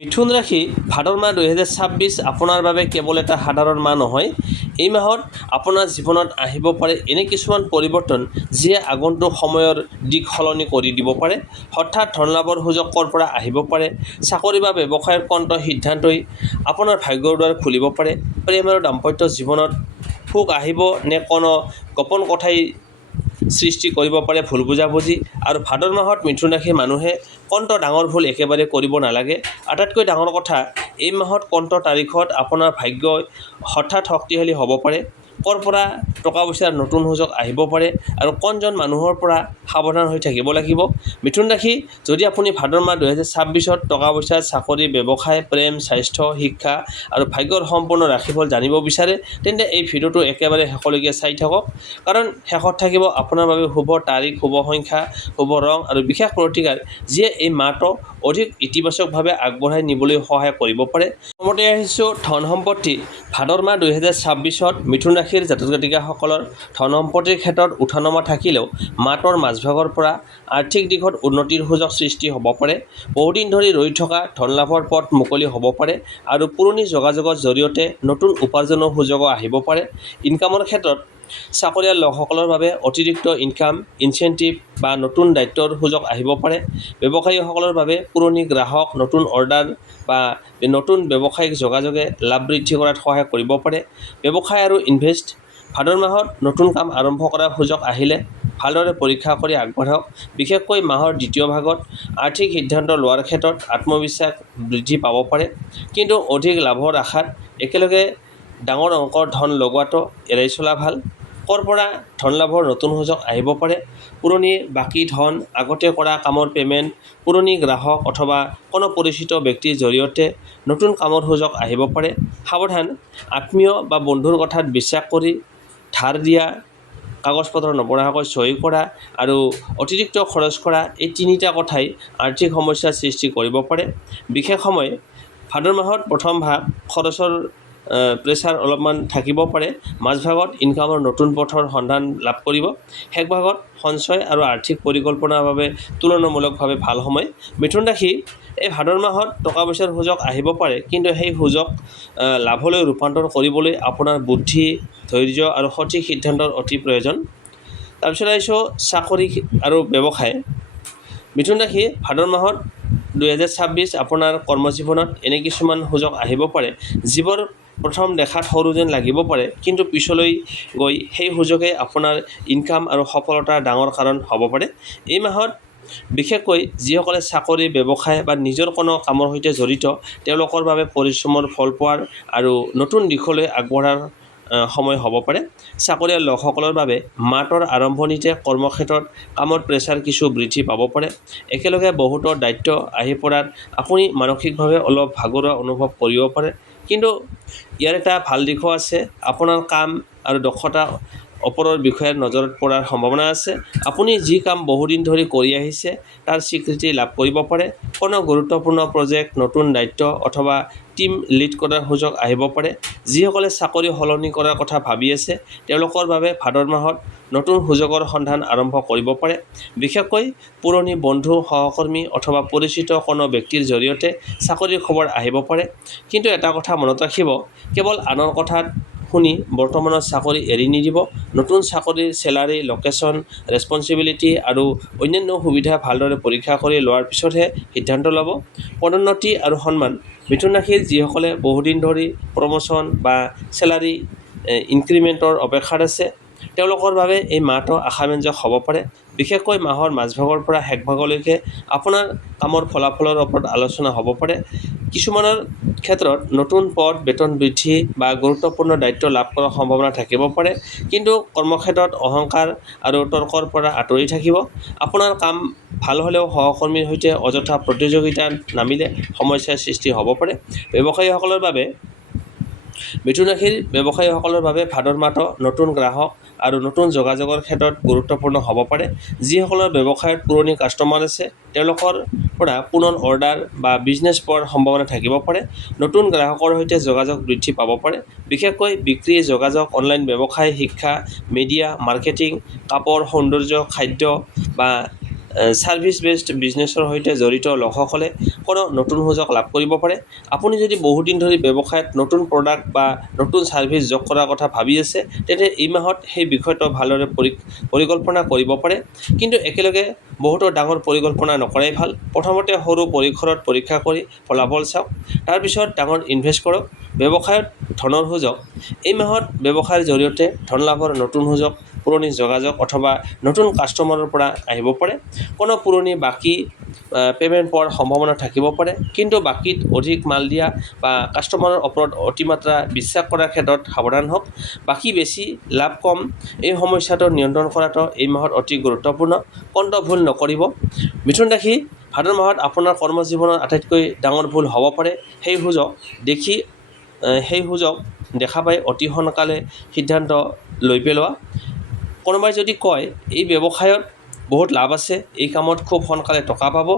মিথুন ৰাশি ভাদৰ মাহ 2026 আপোনাৰ বাবে কেৱল এটা সাধাৰণ মাহ নহয়। এই মাহত আপোনাৰ জীৱনত আহিব পাৰে এনে কিছুমান পৰিৱৰ্তন যিয়ে আগন্তুক সময়ৰ দিশ সলনি কৰি দিব পাৰে। হঠাৎ ধন লাভৰ সুযোগ ক'ৰ পৰা আহিব পাৰে। চাকৰি বা ব্যৱসায়ৰ কণ্ঠ সিদ্ধান্তই আপোনাৰ ভাগ্যৰ দুৱাৰ খুলিব পাৰে। প্ৰেম আৰু দাম্পত্য জীৱনত সুখ আহিব নে কোনো গোপন কথাই সৃষ্টি কৰিব পাৰে ভুল বুজাবুজি। আৰু ভাদৰ মাহত মিথুন ৰাশিৰ মানুহে কোনটো ডাঙৰ ভুল একেবাৰে কৰিব নালাগে। আটাইতকৈ ডাঙৰ কথা, এই মাহত কোনটো তাৰিখত আপোনাৰ ভাগ্যই হঠাৎ শক্তিশালী হ'ব পাৰে, ক'ৰ পৰা টকা পইচাৰ নতুন সুযোগ আহিব পাৰে আৰু কোনজন মানুহৰ পৰা সাৱধান হৈ থাকিব লাগিব। মিথুন ৰাশি, যদি আপুনি ভাদৰ মাহ 2026ত টকা পইচা, চাকৰি, ব্যৱসায়, প্ৰেম, স্বাস্থ্য, শিক্ষা আৰু ভাগ্যৰ সম্পূৰ্ণ ৰাশিফল জানিব বিচাৰে, তেন্তে এই ভিডিঅ'টো একেবাৰে শেষলৈকে চাই থাকক। কাৰণ শেষত থাকিব আপোনাৰ বাবে শুভ তাৰিখ, শুভ সংখ্যা, শুভ ৰং আৰু বিশেষ প্ৰতিকাৰ যিয়ে এই মাহটো অধিক ইতিবাচকভাৱে আগবঢ়াই নিবলৈ সহায় কৰিব পাৰে। প্ৰথমতে আহিছোঁ ধন সম্পত্তি। ভাদৰ মাহ 2026ত মিথুন ৰাশিৰ জাতক জাতিকাসকলৰ ধন সম্পত্তিৰ ক্ষেত্ৰত উঠানমা থাকিলেও মাহটোৰ মাজভাগৰ পৰা আৰ্থিক দিশত উন্নতিৰ সুযোগ সৃষ্টি হ'ব পাৰে। বহুদিন ধৰি ৰৈ থকা ধন লাভৰ পথ মুকলি হ'ব পাৰে আৰু পুৰণি যোগাযোগৰ জৰিয়তে নতুন উপাৰ্জনৰ সুযোগো আহিব পাৰে। ইনকামৰ ক্ষেত্ৰত চাকৰিয়াল লোকসকলৰ বাবে অতিৰিক্ত ইনকাম, ইনচেণ্টিভ বা নতুন দায়িত্বৰ সুযোগ আহিব পাৰে। ব্যৱসায়ীসকলৰ বাবে পুৰণি গ্ৰাহক, নতুন অৰ্ডাৰ বা নতুন ব্যৱসায়িক যোগাযোগে লাভ বৃদ্ধি কৰাত সহায় কৰিব পাৰে। ব্যৱসায় আৰু ইনভেষ্ট। ভাদৰ মাহত নতুন কাম আৰম্ভ কৰাৰ সুযোগ আহিলে ভালদৰে পৰীক্ষা কৰি আগবাঢ়ক। বিশেষকৈ মাহৰ দ্বিতীয় ভাগত আৰ্থিক সিদ্ধান্ত লোৱাৰ ক্ষেত্ৰত আত্মবিশ্বাস বৃদ্ধি পাব পাৰে। কিন্তু অধিক লাভৰ আশাত একেলগে ডাঙৰ অংকৰ ধন লগোৱাটো এৰাই চলা ভাল। ক'ৰ পৰা ধন লাভৰ নতুন সুযোগ আহিব পাৰে। পুৰণি বাকী ধন, আগতে কৰা কামৰ পে'মেণ্ট, পুৰণি গ্ৰাহক অথবা কোনো পৰিচিত ব্যক্তিৰ জৰিয়তে নতুন কামৰ সুযোগ আহিব পাৰে। সাৱধান, আত্মীয় বা বন্ধুৰ কথাত বিশ্বাস কৰি ধাৰ দিয়া, কাগজ পত্ৰ নপঢ়াকৈ চহী কৰা আৰু অতিৰিক্ত খৰচ কৰা, এই তিনিটা কথাই আৰ্থিক সমস্যাৰ সৃষ্টি কৰিব পাৰে। বিশেষ সময় ভাদৰ মাহত প্ৰথম ভাগ খৰচৰ প্ৰেছাৰ অলপমান থাকিব পাৰে। মাজভাগত ইনকামৰ নতুন পথৰ সন্ধান লাভ কৰিব। শেষ ভাগত সঞ্চয় আৰু আৰ্থিক পৰিকল্পনাৰ বাবে তুলনামূলকভাৱে ভাল সময়। মিথুন ৰাশি, এই ভাদৰ মাহত টকা পইচাৰ সুযোগ আহিব পাৰে, কিন্তু সেই সুযোগ লাভলৈ ৰূপান্তৰ কৰিবলৈ আপোনাৰ বুদ্ধি, ধৈৰ্য আৰু সঠিক সিদ্ধান্তৰ অতি প্ৰয়োজন। তাৰপিছত আহিছোঁ চাকৰি আৰু ব্যৱসায়। মিথুন ৰাশি, ভাদৰ মাহত 2026 আপোনাৰ কৰ্মজীৱনত এনে কিছুমান সুযোগ আহিব পাৰে যিবোৰ প্ৰথম দেখাত সৰু যেন লাগিব পাৰে, কিন্তু পিছলৈ গৈ সেই সুযোগে আপোনাৰ ইনকাম আৰু সফলতাৰ ডাঙৰ কাৰণ হ'ব পাৰে। এই মাহত বিশেষকৈ যিসকলে চাকৰি, ব্যৱসায় বা নিজৰ কোনো কামৰ সৈতে জড়িত, তেওঁলোকৰ বাবে পৰিশ্ৰমৰ ফল পোৱাৰ আৰু নতুন দিশলৈ আগবঢ়াৰ সময় হ'ব পাৰে। চাকৰিয়াল লোকসকলৰ বাবে মাহটোৰ আৰম্ভণিতে কৰ্মক্ষেত্ৰত কামৰ প্ৰেছাৰ কিছু বৃদ্ধি পাব পাৰে। একেলগে বহুতো দায়িত্ব আহি পৰাত আপুনি মানসিকভাৱে অলপ ভাগৰুৱা অনুভৱ কৰিব পাৰে। কিন্তু ইয়াৰ এটা ভাল দিশো আছে। আপোনাৰ কাম আৰু দক্ষতা ওপৰৰ বিষয়াৰ নজৰত পৰাৰ সম্ভাৱনা আছে। আপুনি যি কাম বহুদিন ধৰি কৰি আহিছে তাৰ স্বীকৃতি লাভ কৰিব পাৰে। কোনো গুৰুত্বপূৰ্ণ প্ৰজেক্ট, নতুন দায়িত্ব অথবা টিম লিড কৰাৰ সুযোগ আহিব পাৰে। যিসকলে চাকৰি সলনি কৰাৰ কথা ভাবি আছে, তেওঁলোকৰ বাবে ভাদৰ মাহত নতুন সুযোগৰ সন্ধান আৰম্ভ কৰিব পাৰে। বিশেষকৈ পুৰণি বন্ধু, সহকৰ্মী অথবা পৰিচিত কোনো ব্যক্তিৰ জৰিয়তে চাকৰিৰ খবৰ আহিব পাৰে। কিন্তু এটা কথা মনত ৰাখিব, কেৱল আনৰ কথাত শুনি বৰ্তমানৰ চাকৰি এৰি নিদিব। নতুন চাকৰিৰ চেলাৰী, লোকেশ্যন, ৰেছপন্সিবিলিটি আৰু অন্যান্য সুবিধা ভালদৰে পৰীক্ষা কৰি লোৱাৰ পিছতহে সিদ্ধান্ত ল'ব। পদোন্নতি আৰু সন্মান। মিথুন ৰাশিৰ যিসকলে বহুদিন ধৰি প্ৰমোশ্যন বা চেলাৰী ইনক্ৰিমেণ্টৰ অপেক্ষাত আছে, তেওঁলোকৰ বাবে এই মাহটো আশাব্যঞ্জক হ'ব পাৰে। বিশেষকৈ মাহৰ মাজভাগৰ পৰা শেষভাগলৈকে আপোনাৰ কামৰ ফলাফলৰ ওপৰত আলোচনা হ'ব পাৰে। কিছুমানৰ ক্ষেত্ৰত নতুন পদ, বেতন বৃদ্ধি বা গুৰুত্বপূৰ্ণ দায়িত্ব লাভ কৰাৰ সম্ভাৱনা থাকিব পাৰে। কিন্তু কৰ্মক্ষেত্ৰত অহংকাৰ আৰু তৰ্কৰ পৰা আঁতৰি থাকিব। আপোনাৰ কাম ভাল হ'লেও সহকৰ্মীৰ সৈতে অযথা প্ৰতিযোগিতাত নামিলে সমস্যাৰ সৃষ্টি হ'ব পাৰে। ব্যৱসায়ীসকলৰ বাবে মিথুন ৰাশিৰ ব্যৱসায়ীসকলৰ বাবে ভাদৰ মাহটো নতুন গ্ৰাহক আৰু নতুন যোগাযোগৰ ক্ষেত্ৰত গুৰুত্বপূৰ্ণ হ'ব পাৰে। যিসকলৰ ব্যৱসায়ত পুৰণি কাষ্টমাৰ আছে, তেওঁলোকৰ পৰা পুনৰ অৰ্ডাৰ বা বিজনেছ পোৱাৰ সম্ভাৱনা থাকিব পাৰে। নতুন গ্ৰাহকৰ সৈতে যোগাযোগ বৃদ্ধি পাব পাৰে। বিশেষকৈ বিক্ৰী, যোগাযোগ, অনলাইন ব্যৱসায়, শিক্ষা, মিডিয়া, মাৰ্কেটিং, কাপোৰ, সৌন্দৰ্য, খাদ্য বা ছাৰ্ভিচ বেছড বিজনেছৰ সৈতে জড়িত লোকসকলে কোনো নতুন সুযোগ লাভ কৰিব পাৰে। আপুনি যদি বহুদিন ধৰি ব্যৱসায়ত নতুন প্ৰডাক্ট বা নতুন ছাৰ্ভিচ যোগ কৰাৰ কথা ভাবি আছে, তেন্তে এই মাহত সেই বিষয়টো ভালদৰে পৰিকল্পনা কৰিব পাৰে। কিন্তু একেলগে বহুতো ডাঙৰ পৰিকল্পনা নকৰাই ভাল। প্ৰথমতে সৰু পৰিসৰত পৰীক্ষা কৰি ফলাফল চাওক, তাৰপিছত ডাঙৰ ইনভেষ্ট কৰক। ব্যৱসায়ত ধনৰ সুযোগ। এই মাহত ব্যৱসায়ৰ জৰিয়তে ধন লাভৰ নতুন সুযোগ পুৰণি যোগাযোগ অথবা নতুন কাষ্টমাৰৰ পৰা আহিব পাৰে। কোনো পুৰণি বাকী পে'মেণ্ট পোৱাৰ সম্ভাৱনা থাকিব পাৰে, কিন্তু বাকীত অধিক মাল দিয়া বা কাষ্টমাৰৰ ওপৰত অতিমাত্ৰা বিশ্বাস কৰাৰ ক্ষেত্ৰত সাৱধান হওক। বাকী বেছি, লাভ কম, এই সমস্যাটো নিয়ন্ত্ৰণ কৰাটো এই মাহত অতি গুৰুত্বপূৰ্ণ। কোনটো ভুল নকৰিব। মিথুন ৰাশি, ভাদ মাহত আপোনাৰ কৰ্মজীৱনৰ আটাইতকৈ ডাঙৰ ভুল হ'ব পাৰে সেই সুযোগ দেখা পাই অতি সোনকালে সিদ্ধান্ত লৈ পেলোৱা। কোনোবাই যদি কয় এই ব্যৱসায়ত বহুত লাভ আছে, এই কামত খুব সোনকালে টকা পাব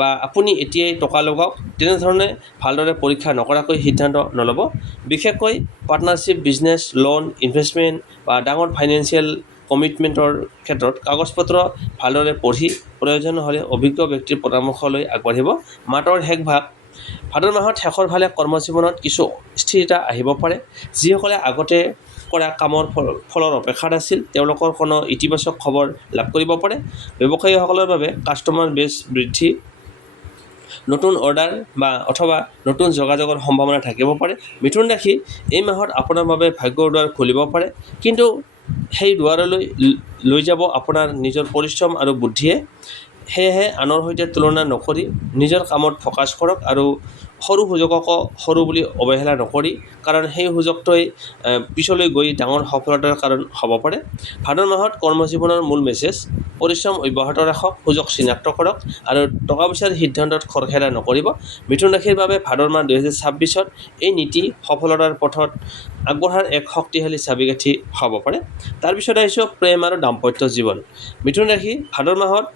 বা আপুনি এতিয়াই টকা লগাওক, তেনেধৰণে ভালদৰে পৰীক্ষা নকৰাকৈ সিদ্ধান্ত নল'ব। বিশেষকৈ পাৰ্টনাৰশ্বিপ, বিজনেছ, লোন, ইনভেষ্টমেণ্ট বা ডাঙৰ ফাইনেন্সিয়েল কমিটমেণ্টৰ ক্ষেত্ৰত কাগজ-পত্ৰ ভালদৰে পঢ়ি প্ৰয়োজন হ'লে অভিজ্ঞ ব্যক্তিৰ পৰামৰ্শ লৈ আগবাঢ়িব। মাহটোৰ শেষ ভাগ। ভাদ মাহত শেষৰ ফালে কৰ্মজীৱনত কিছু স্থিৰতা আহিব পাৰে। যিসকলে আগতে কৰা কামৰ ফলৰ অপেক্ষাত আছিল, তেওঁলোকৰ কোনো ইতিবাচক খবৰ লাভ কৰিব পাৰে। ব্যৱসায়ীসকলৰ বাবে কাষ্টমাৰ বেছ বৃদ্ধি, নতুন অৰ্ডাৰ অথবা নতুন যোগাযোগৰ সম্ভাৱনা থাকিব পাৰে। মিথুন ৰাশি, এই মাহত আপোনাৰ বাবে ভাগ্যৰ দুৱাৰ খুলিব পাৰে, কিন্তু সেই দুৱাৰলৈ লৈ যাব আপোনাৰ নিজৰ পৰিশ্ৰম আৰু বুদ্ধিয়ে। সেয়েহে আনৰ সৈতে তুলনা নকৰি নিজৰ কামত ফ'কাছ কৰক আৰু সৰু সুযোগকো সৰু বুলি অৱহেলা নকৰি, কাৰণ সেই সুযোগটোৱে পিছলৈ গৈ ডাঙৰ সফলতাৰ কাৰণ হ'ব পাৰে। ভাদ মাহত কৰ্মজীৱনৰ মূল মেছেজ: পৰিশ্ৰম অব্যাহত ৰাখক, সুযোগ চিনাক্ত কৰক আৰু টকা পইচাৰ সিদ্ধান্তত খৰখেদা নকৰিব। মিথুন ৰাশিৰ বাবে ভাদ মাহ 2026ত এই নীতি সফলতাৰ পথত আগবঢ়াৰ এক শক্তিশালী চাবিকাঠি হ'ব পাৰে। তাৰপিছত আহিছোঁ প্ৰেম আৰু দাম্পত্য জীৱন। মিথুন ৰাশি, ভাদ মাহত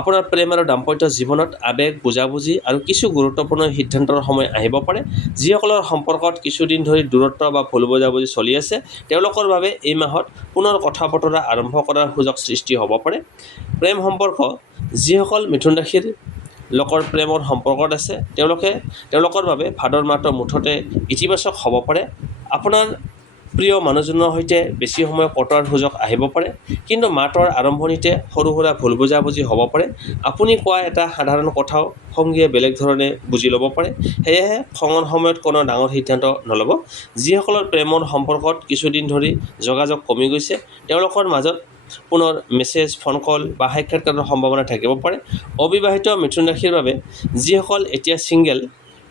আপোনাৰ প্ৰেম আৰু দাম্পত্য জীৱনত আৱেগ, বুজাবুজি আৰু কিছু গুৰুত্বপূৰ্ণ সিদ্ধান্তৰ সময় আহিব পাৰে। যিসকলৰ সম্পৰ্কত কিছুদিন ধৰি দূৰত্ব বা ভুল বুজাবুজি চলি আছে, তেওঁলোকৰ বাবে এই মাহত পুনৰ কথা বতৰা আৰম্ভ কৰাৰ সুযোগ সৃষ্টি হ'ব পাৰে। প্ৰেম সম্পৰ্ক। যিসকল মিথুন ৰাশিৰ লোকৰ প্ৰেমৰ সম্পৰ্কত আছে, তেওঁলোকৰ বাবে ভাদ মাহটো মুঠতে ইতিবাচক হ'ব পাৰে। আপোনাৰ প্ৰিয় মানুহজনৰ সৈতে বেছি সময় কটোৱাৰ সুযোগ আহিব পাৰে, কিন্তু মাহটোৰ আৰম্ভণিতে সৰু সুৰা ভুল বুজাবুজি হ'ব পাৰে। আপুনি কোৱা এটা সাধাৰণ কথাও সংগীয়ে বেলেগ ধৰণে বুজি ল'ব পাৰে। সেয়েহে খঙৰ সময়ত কোনো ডাঙৰ সিদ্ধান্ত নল'ব। যিসকলৰ প্ৰেমৰ সম্পৰ্কত কিছুদিন ধৰি যোগাযোগ কমি গৈছে, তেওঁলোকৰ মাজত পুনৰ মেছেজ, ফোন কল বা সাক্ষাৎকাৰৰ সম্ভাৱনা থাকিব পাৰে। অবিবাহিত মিথুন ৰাশিৰ বাবে যিসকল এতিয়া ছিংগেল,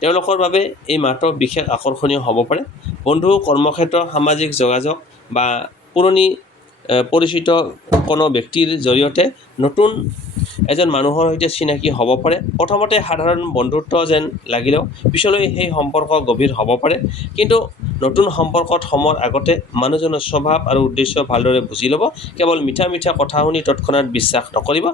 তেওঁলোকৰ বাবে এই মাহটো বিশেষ আকৰ্ষণীয় হ'ব পাৰে। বন্ধু, কৰ্মক্ষেত্ৰ, সামাজিক যোগাযোগ বা পুৰণি পৰিচিত কোনো ব্যক্তিৰ জৰিয়তে নতুন এজন মানুহৰ সৈতে চিনাকি হ'ব পাৰে। প্ৰথমতে সাধাৰণ বন্ধুত্ব যেন লাগিলেও পিছলৈ সেই সম্পৰ্ক গভীৰ হ'ব পাৰে। কিন্তু নতুন সম্পৰ্কত সোমোৱাৰ আগতে মানুহজনৰ স্বভাৱ আৰু উদ্দেশ্য ভালদৰে বুজি ল'ব। কেৱল মিঠা মিঠা কথা শুনি তৎক্ষণাত বিশ্বাস নকৰিব।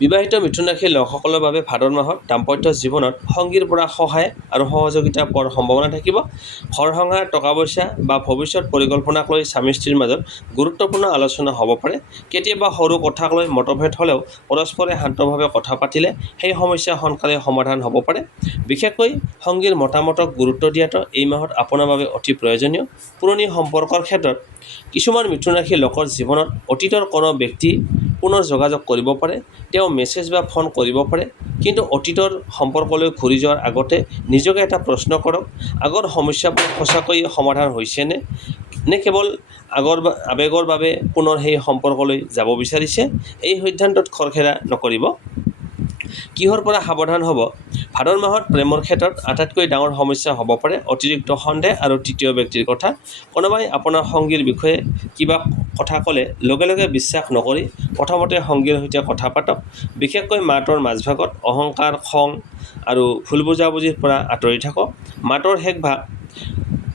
বিবাহিত মিথুন ৰাশিৰ লোকসকলৰ বাবে ভাদ মাহত দাম্পত্য জীৱনত সংগীৰ পৰা সহায় আৰু সহযোগিতা পোৱাৰ সম্ভাৱনা থাকিব। ঘৰ সংসাৰ, টকা পইচা বা ভৱিষ্যত পৰিকল্পনাক লৈ স্বামী স্ত্ৰীৰ মাজত গুৰুত্বপূৰ্ণ আলোচনা হ'ব পাৰে। কেতিয়াবা সৰু কথাক লৈ মতভেদ হ'লেও পৰস্পৰে শান্তভাৱে কথা পাতিলে সেই সমস্যা সোনকালে সমাধান হ'ব পাৰে। বিশেষকৈ সংগীৰ মতামতক গুৰুত্ব দিয়াটো এই মাহত আপোনাৰ বাবে অতি প্ৰয়োজনীয়। পুৰণি সম্পৰ্কৰ ক্ষেত্ৰত কিছুমান মিথুন ৰাশিৰ লোকৰ জীৱনত অতীতৰ কোনো ব্যক্তি পুনৰ যোগাযোগ কৰিব পাৰে। তেওঁ মেছেজ বা ফোন কৰিব পাৰে, কিন্তু অতীতৰ সম্পৰ্কলৈ ঘূৰি যোৱাৰ আগতে নিজকে এটা প্ৰশ্ন কৰক: আগৰ সমস্যাবোৰ সঁচাকৈয়ে সমাধান হৈছেনে, নে কেৱল আৱেগৰ বাবে পুনৰ সেই সম্পৰ্কলৈ যাব বিচাৰিছে? এই সিদ্ধান্তত খৰখেদা নকৰিব। কিহৰ পৰা সাৱধান হ'ব? ভাদ মাহত প্ৰেমৰ ক্ষেত্ৰত আটাইতকৈ ডাঙৰ সমস্যা হ'ব পাৰে অতিৰিক্ত সন্দেহ আৰু তৃতীয় ব্যক্তিৰ কথা। কোনোবাই আপোনাৰ সংগীৰ বিষয়ে কিবা কথা ক'লে লগে লগে বিশ্বাস নকৰি প্ৰথমতে সংগীৰ সৈতে কথা পাতক। বিশেষকৈ মাহটোৰ মাজভাগত অহংকাৰ, খং আৰু ভুল বুজাবুজিৰ পৰা আঁতৰি থাকক। মাহটোৰ শেষ ভাগ।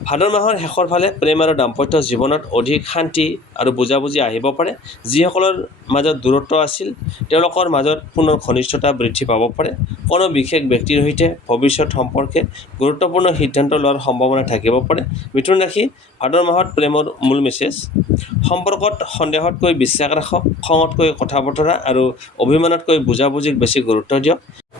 ভাদ মাহৰ শেষৰ ফালে প্ৰেম আৰু দাম্পত্য জীৱনত অধিক শান্তি আৰু বুজাবুজি আহিব পাৰে। যিসকলৰ মাজত দূৰত্ব আছিল তেওঁলোকৰ মাজত পুনৰ ঘনিষ্ঠতা বৃদ্ধি পাব পাৰে। কোনো বিশেষ ব্যক্তিৰ সৈতে ভৱিষ্যত সম্পৰ্কে গুৰুত্বপূৰ্ণ সিদ্ধান্ত লোৱাৰ সম্ভাৱনা থাকিব পাৰে। মিথুন ৰাশি ভাদ মাহত প্ৰেমৰ মূল মেছেজ: সম্পৰ্কত সন্দেহতকৈ বিশ্বাস ৰাখক, খঙতকৈ কথা বতৰা আৰু অভিমানতকৈ বুজাবুজিক বেছি গুৰুত্ব দিয়ক।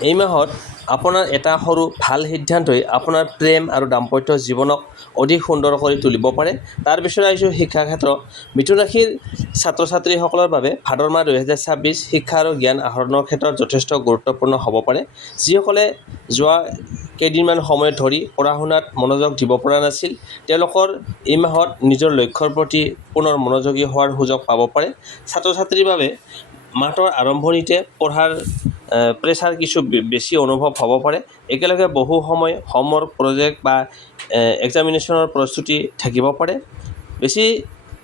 এই মাহত আপোনাৰ এটা সৰু ভাল সিদ্ধান্তই আপোনাৰ প্ৰেম আৰু দাম্পত্য জীৱনক অধিক সুন্দৰ কৰি তুলিব পাৰে। তাৰ পিছত আহিছোঁ শিক্ষা ক্ষেত্ৰ। মিথুন ৰাশিৰ ছাত্ৰ ছাত্ৰীসকলৰ বাবে ভাদ মাহ 2026 শিক্ষা আৰু জ্ঞান আহৰণৰ ক্ষেত্ৰত যথেষ্ট গুৰুত্বপূৰ্ণ হ'ব পাৰে। যিসকলে যোৱা কেইদিনমান সময় ধৰি পঢ়া শুনাত মনোযোগ দিব পৰা নাছিল তেওঁলোকৰ এই মাহত নিজৰ লক্ষ্যৰ প্ৰতি পুনৰ মনোযোগী হোৱাৰ সুযোগ পাব পাৰে। ছাত্ৰ ছাত্ৰীৰ বাবে মাহটোৰ আৰম্ভণিতে পঢ়াৰ প্ৰেছাৰ কিছু বেছি অনুভৱ হ'ব পাৰে। একেলগে বহু সময় হোমৱৰ্ক, প্ৰজেক্ট বা এক্সামিনেশ্যনৰ প্ৰস্তুতি থাকিব পাৰে। বেছি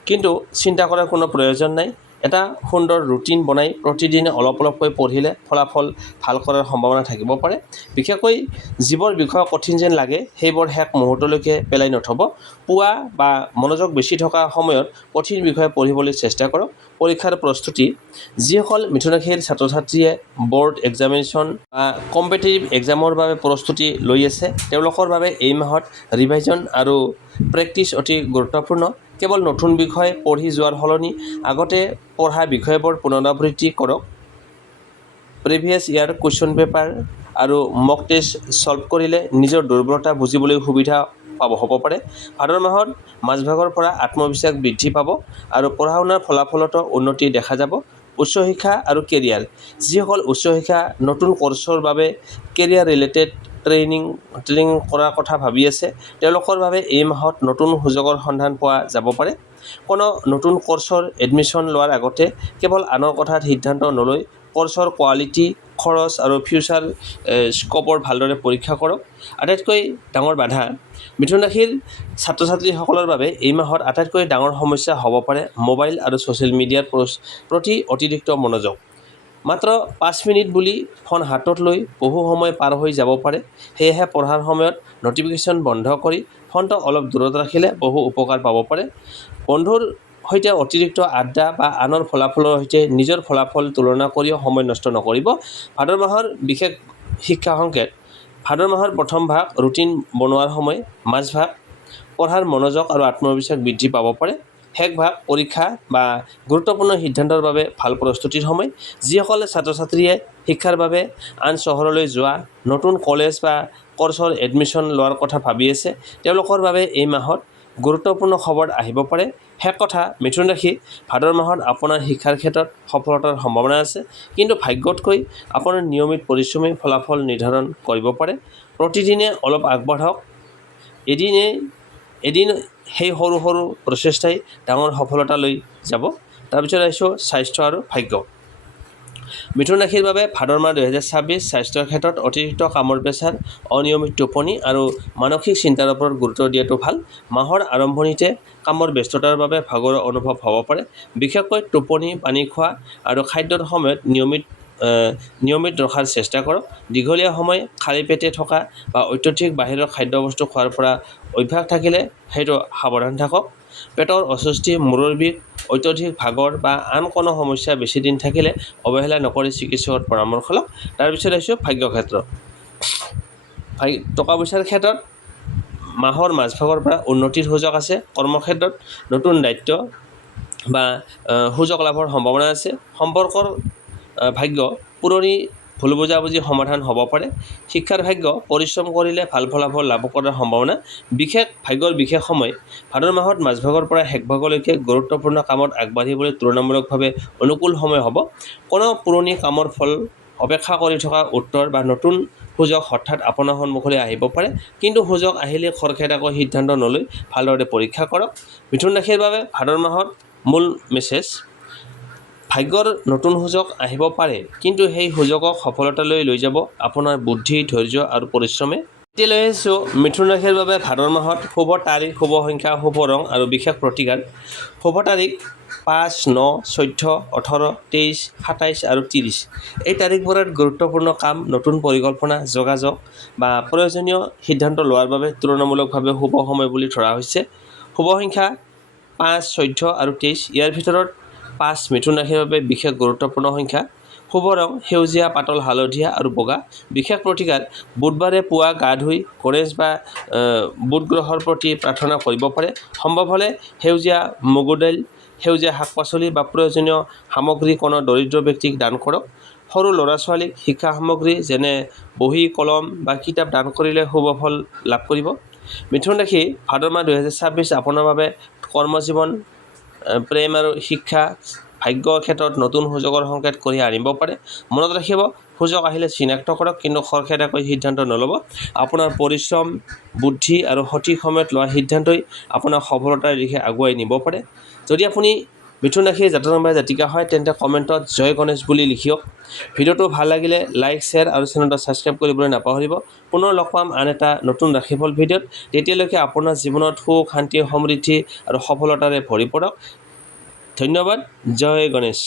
কিন্তু চিন্তা কৰাৰ কোনো প্ৰয়োজন নাই। এটা সুন্দৰ ৰুটিন বনাই প্ৰতিদিনে অলপ অলপকৈ পঢ়িলে ফলাফল ভাল কৰাৰ সম্ভাৱনা থাকিব পাৰে। বিশেষকৈ যিবোৰ বিষয় কঠিন যেন লাগে সেইবোৰ শেষ মুহূৰ্তলৈকে পেলাই নথব। পুৱা বা মনোযোগ বেছি থকা সময়ত কঠিন বিষয় পঢ়িবলৈ চেষ্টা কৰক। পৰীক্ষাৰ প্ৰস্তুতি: যিসকল মিথুন ৰাশিৰ ছাত্ৰ ছাত্ৰীয়ে বৰ্ড এক্সামিনেশ্যন বা কম্পিটিটিভ এক্সামৰ বাবে প্ৰস্তুতি লৈ আছে তেওঁলোকৰ বাবে এই মাহত ৰিভাইজন আৰু প্ৰেক্টিচ অতি গুৰুত্বপূৰ্ণ। কেৱল নতুন বিষয় পঢ়ি যোৱাৰ সলনি আগতে পঢ়া বিষয়বোৰ পুনৰাবৃত্তি কৰক। প্ৰিভিয়াছ ইয়াৰ কুৱেশ্যন পেপাৰ আৰু মক টেষ্ট ছল্ভ কৰিলে নিজৰ দুৰ্বলতা বুজিবলৈ সুবিধা হ'ব পাৰে। ভাদ মাহত মাজভাগৰ পৰা আত্মবিশ্বাস বৃদ্ধি পাব আৰু পঢ়া শুনাৰ ফলাফলতো উন্নতি দেখা যাব। উচ্চ শিক্ষা আৰু কেৰিয়াৰ: যিসকল উচ্চ শিক্ষা নতুন কৰ্চৰ বাবে কেৰিয়াৰ ৰিলেটেড ট্ৰেইনিং কৰাৰ কথা ভাবি আছে তেওঁলোকৰ বাবে এই মাহত নতুন সুযোগৰ সন্ধান পোৱা যাব পাৰে। কোনো নতুন কৰ্চৰ এডমিশ্যন লোৱাৰ আগতে কেৱল আনৰ কথাত সিদ্ধান্ত নলৈ কৰ্চৰ কোৱালিটি, খৰচ আৰু ফিউচাৰ স্ক'পৰ ভালদৰে পৰীক্ষা কৰক। আটাইতকৈ ডাঙৰ বাধা: মিথুন ৰাশিৰ ছাত্ৰ ছাত্ৰীসকলৰ বাবে এই মাহত আটাইতকৈ ডাঙৰ সমস্যা হ'ব পাৰে মোবাইল আৰু ছ'চিয়েল মিডিয়াৰ প্ৰতি অতিৰিক্ত মনোযোগ। মাত্ৰ 5 মিনিট বুলি ফোন হাতত লৈ বহু সময় পাৰ হৈ যাব পাৰে। সেয়েহে পঢ়াৰ সময়ত ন'টিফিকেশ্যন বন্ধ কৰি ফোনটো অলপ দূৰত ৰাখিলে বহু উপকাৰ পাব পাৰে। বন্ধুৰ সৈতে অতিৰিক্ত আড্ডা বা আনৰ ফলাফলৰ সৈতে নিজৰ ফলাফল তুলনা কৰিও সময় নষ্ট নকৰিব। ভাদ মাহৰ বিশেষ শিক্ষা সংকেত: ভাদ মাহৰ প্ৰথম ভাগ ৰুটিন বনোৱাৰ সময়, মাজভাগ পঢ়াৰ মনোযোগ আৰু আত্মবিশ্বাস বৃদ্ধি পাব পাৰে। শেষ ভাগ পৰীক্ষা বা গুৰুত্বপূৰ্ণ সিদ্ধান্তৰ বাবে ভাল প্ৰস্তুতিৰ সময়। যিসকলে ছাত্ৰ ছাত্ৰীয়ে শিক্ষাৰ বাবে আন চহৰলৈ যোৱা, নতুন কলেজ বা কৰ্চৰ এডমিশ্যন লোৱাৰ কথা ভাবি আছে তেওঁলোকৰ বাবে এই মাহত গুৰুত্বপূৰ্ণ খবৰ আহিব পাৰে। শেষ কথা: মিথুন ৰাশি ভাদ মাহত আপোনাৰ শিক্ষাৰ ক্ষেত্ৰত সফলতাৰ সম্ভাৱনা আছে, কিন্তু ভাগ্যতকৈ আপোনাৰ নিয়মিত পৰিশ্ৰমী ফলাফল নিৰ্ধাৰণ কৰিব পাৰে। প্ৰতিদিনে অলপ আগবাঢ়ক। এদিন সেই সৰু সৰু প্ৰচেষ্টাই ডাঙৰ সফলতা লৈ যাব। তাৰপিছত আহিছোঁ স্বাস্থ্য আৰু ভাগ্য। মিথুন ৰাশিৰ বাবে ভাদ মাহ 2026 স্বাস্থ্যৰ ক্ষেত্ৰত অতিৰিক্ত কামৰ প্ৰেছাৰ, অনিয়মিত টোপনি আৰু মানসিক চিন্তাৰ ওপৰত গুৰুত্ব দিয়াটো ভাল। মাহৰ আৰম্ভণিতে কামৰ ব্যস্ততাৰ বাবে ভাগৰুৱা অনুভৱ হ'ব পাৰে। বিশেষকৈ টোপনি, পানী খোৱা আৰু খাদ্যৰ সময়ত নিয়মিত ৰখাৰ চেষ্টা কৰক। দীঘলীয়া সময় খালী পেটে থকা বা অত্যধিক বাহিৰৰ খাদ্যবস্তু খোৱাৰ পৰা অভ্যাস থাকিলে সেইটো সাৱধান থাকক। পেটৰ অস্বস্তি, মূৰৰ বিষ, অত্যধিক ভাগৰ বা আন কোনো সমস্যা বেছি দিন থাকিলে অৱহেলা নকৰি চিকিৎসকৰ পৰামৰ্শ লওক। তাৰপিছত আহিছোঁ ভাগ্য ক্ষেত্ৰ। টকা পইচাৰ ক্ষেত্ৰত মাহৰ মাজভাগৰ পৰা উন্নতিৰ সুযোগ আছে। কৰ্মক্ষেত্ৰত নতুন দায়িত্ব বা সুযোগ লাভৰ সম্ভাৱনা আছে। সম্পৰ্কৰ ভাগ্য পুৰণি ভুল বুজাবুজি সমাধান হ'ব পাৰে। শিক্ষাৰ ভাগ্য পৰিশ্ৰম কৰিলে ভাল ফলাফল লাভ কৰাৰ সম্ভাৱনা। ভাগ্যৰ বিশেষ সময়: ভাদ মাহত মাজভাগৰ পৰা শেষভাগলৈকে গুৰুত্বপূৰ্ণ কামত আগবাঢ়িবলৈ তুলনামূলকভাৱে অনুকূল সময় হ'ব। কোনো পুৰণি কামৰ ফল অপেক্ষা কৰি থকা উত্তৰ বা নতুন সুযোগ হঠাৎ আপোনাৰ সন্মুখলৈ আহিব পাৰে, কিন্তু সুযোগ আহিলে খৰখেদাকৈ সিদ্ধান্ত নলৈ ভালদৰে পৰীক্ষা কৰক। মিথুন ৰাশিৰ বাবে ভাদ মাহত মূল মেছেজ: ভাগ্যৰ নতুন সুযোগ আহিব পাৰে, কিন্তু সেই সুযোগক সফলতালৈ লৈ যাব আপোনাৰ বুদ্ধি, ধৈৰ্য আৰু পৰিশ্ৰমে। এতিয়া লৈ আহিছোঁ মিথুন ৰাশিৰ বাবে ভাদ মাহত শুভ তাৰিখ, শুভ সংখ্যা, শুভ ৰং আৰু বিশেষ প্ৰতিকাৰ। শুভ তাৰিখ 5, 9, 14, 18, 23, 27 আৰু 30। এই তাৰিখবোৰত গুৰুত্বপূৰ্ণ কাম, নতুন পৰিকল্পনা, যোগাযোগ বা প্ৰয়োজনীয় সিদ্ধান্ত লোৱাৰ বাবে তুলনামূলকভাৱে শুভ সময় বুলি ধৰা হৈছে। শুভ সংখ্যা 5, 14 আৰু 23। ইয়াৰ ভিতৰত 5 মিথুন ৰাশিৰ বাবে বিশেষ গুৰুত্বপূৰ্ণ সংখ্যা। শুভ ৰং সেউজীয়া, পাতল হালধীয়া আৰু বগা। বিশেষ প্ৰতিকাৰ বুধবাৰে পুৱা গা ধুই গণেশ বা বুধ গ্ৰহৰ প্ৰতি প্ৰাৰ্থনা কৰিব পাৰে। সম্ভৱ হ'লে সেউজীয়া মগুৰ দাইল, সেউজীয়া শাক পাচলি বা প্ৰয়োজনীয় সামগ্ৰী কোনো দৰিদ্ৰ ব্যক্তিক দান কৰক। সৰু ল'ৰা ছোৱালীক শিক্ষা সামগ্ৰী যেনে বহী, কলম বা কিতাপ দান কৰিলে শুভ ফল লাভ কৰিব। মিথুন ৰাশি ভাদ মাহ 2026 আপোনাৰ বাবে কৰ্মজীৱন, প্ৰেম আৰু শিক্ষা, ভাগ্যৰ ক্ষেত্ৰত নতুন সুযোগৰ সংকেত কৰি আনিব পাৰে। মনত ৰাখিব, সুযোগ আহিলে চিনাক্ত কৰক, কিন্তু খৰখেদাকৈ সিদ্ধান্ত নল'ব। আপোনাৰ পৰিশ্ৰম, বুদ্ধি আৰু সঠিক সময়ত লোৱা সিদ্ধান্তই আপোনাক সফলতাৰ দিশে আগুৱাই নিব পাৰে। যদি আপুনি মিথুন ৰাশিৰ জাতক বা জাতিকা হয়, তেন্তে কমেণ্টত জয় গণেশ বুলি লিখিয়ক। ভিডিঅ'টো ভাল লাগিলে লাইক, শ্বেয়াৰ আৰু চেনেলটো ছাবস্ক্ৰাইব কৰিবলৈ নাপাহৰিব। পুনৰ লগ পাম আন এটা নতুন ৰাশিফল ভিডিঅ'ত। তেতিয়ালৈকে আপোনাৰ জীৱনত সুখ, শান্তি, সমৃদ্ধি আৰু সফলতাৰে ভৰি পৰক। ধন্যবাদ। জয় গণেশ।